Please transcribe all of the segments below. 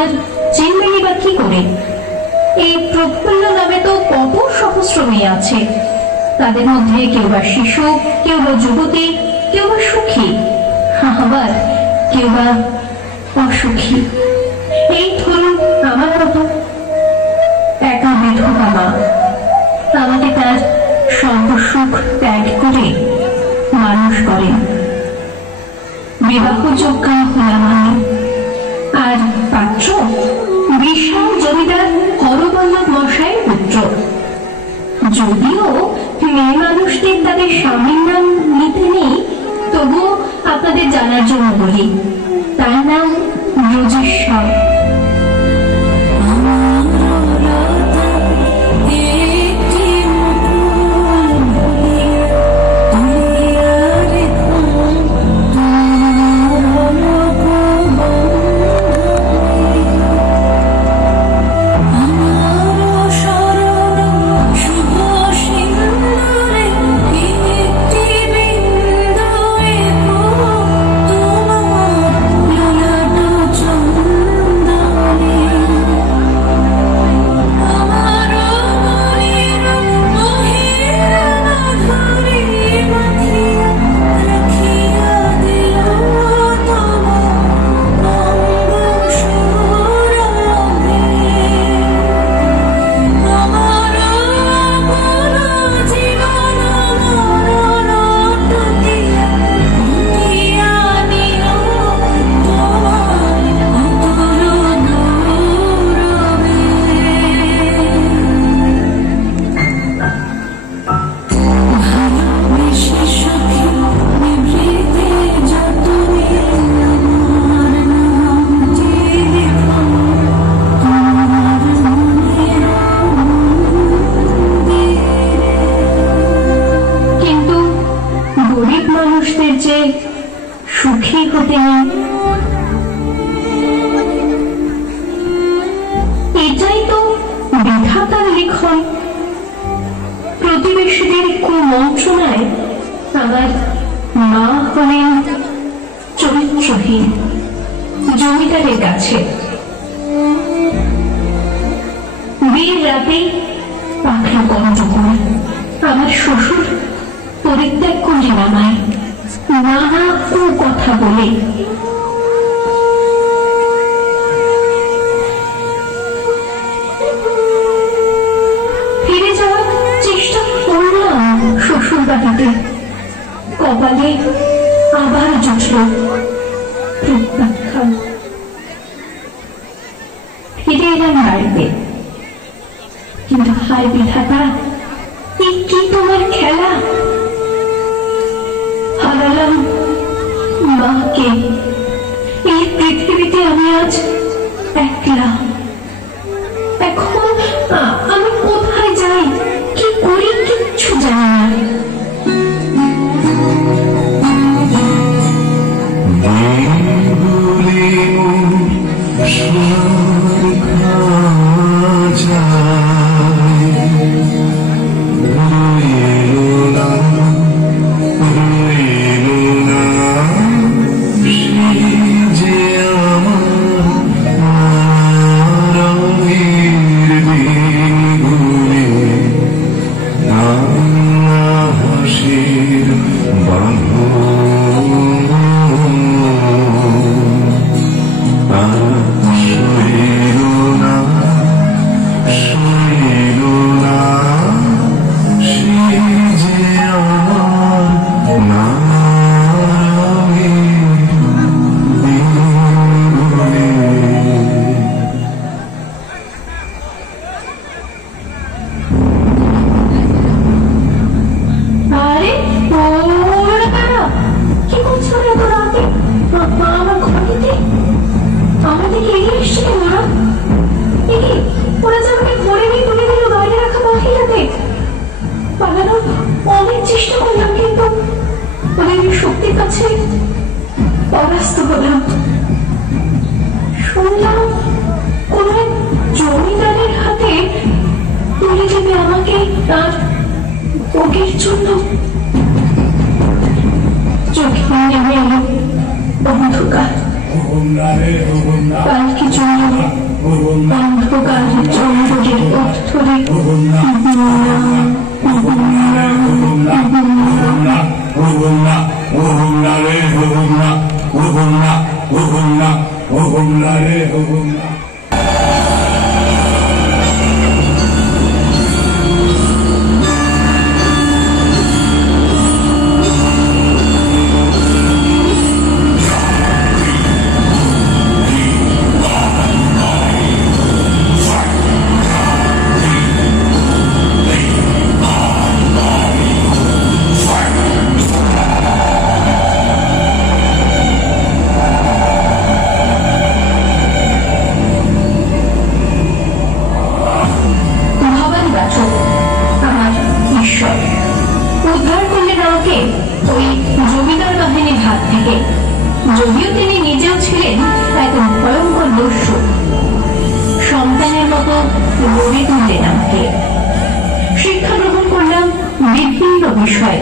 আর চিনবেনি বা কি করে? এই প্রফুল্ল নামে তো কত সহস্র মেয়ে আছে, তাদের মধ্যে কেউ বা শিশু, কেউ বা যুবতী, কেউ বা সুখী, আবার কেউ বা অসুখী। এই ধরুন আমার মতো একা বিধবা মা, আমাকে তার সর্বসুখ ত্যাগ করে মানুষ করেন। বিবাহযোগ্য হলাম আমি, আর পাত্র বিশাল জমিদার হরবল্লভ মশাইয়ের পুত্র। যদিও মেয়ে মানুষদের তাদের স্বামীর নাম নিতে নেই, তবুও আপনাদের জানার জন্য বলি, তার নাম রোজেশ্বর। সুখী হতে নেই, এটাই তো বিধাতার লিখন। প্রতিবেশীদের কুমন্ত্রণায় আমার মা হলেন চরিত্রহীন জমিদারের কাছে। বিয়ের রাতে পাখা বন্ধ করে আমার শ্বশুর পরিত্যাগ করলেন আমায়, নানা কথা বলে। ফিরে যাওয়ার চেষ্টা করলাম শ্বশুর বাড়িতে, কপালে আবার জুটল প্রত্যাখ্যান। ফিরে এলাম বাড়িতে, কিন্তু হায় বিধাতা, কি তোমার খেলা! হারালাম মাকে। এই পৃথিবীতে আমি আজ একলা। এখন আমি কোথায় যাই, কি করি, কিচ্ছু জানি অনেক চেষ্টা করলাম, কিন্তু ওদের শক্তির কাছে পরাস্ত হলাম। শুনলাম কোন এক জমিদারের হাতে তুলে দেবে আমাকে তার ভোগের জন্য। চোখে নেমে এলো অন্ধকার, পালকি জন্য অন্ধকার জঙ্গলের পথ ধরে উদ্ধার করলেন আমাকে ওই জমিদার বাহিনীর হাত থেকে। যদিও তিনি নিজেও ছিলেন এক ভয়ঙ্কর দস্যু, সন্তানের মতো গড়ে তুললেন আমাকে। শিক্ষা গ্রহণ করলাম বিভিন্ন বিষয়ে।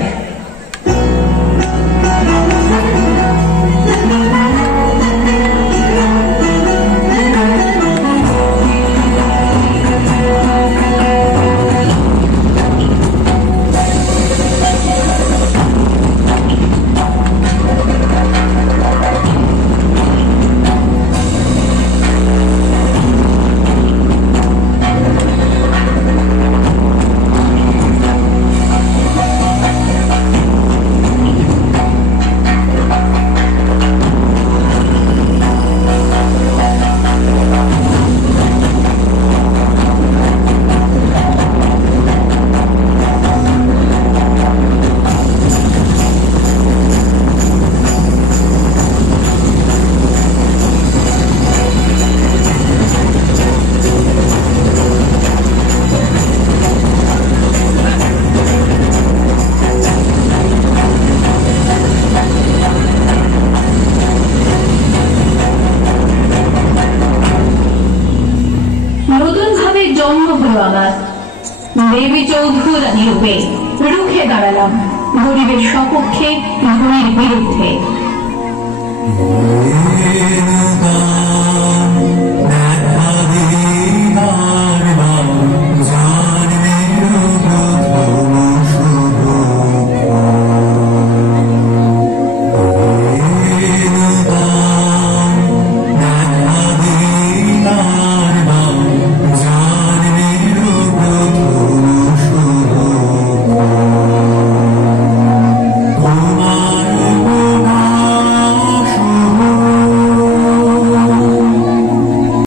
জন্ম হলো আমার। দেবী চৌধুরানী রূপে রুখে দাঁড়ালাম গরিবের সপক্ষে, ধনীর বিরুদ্ধে।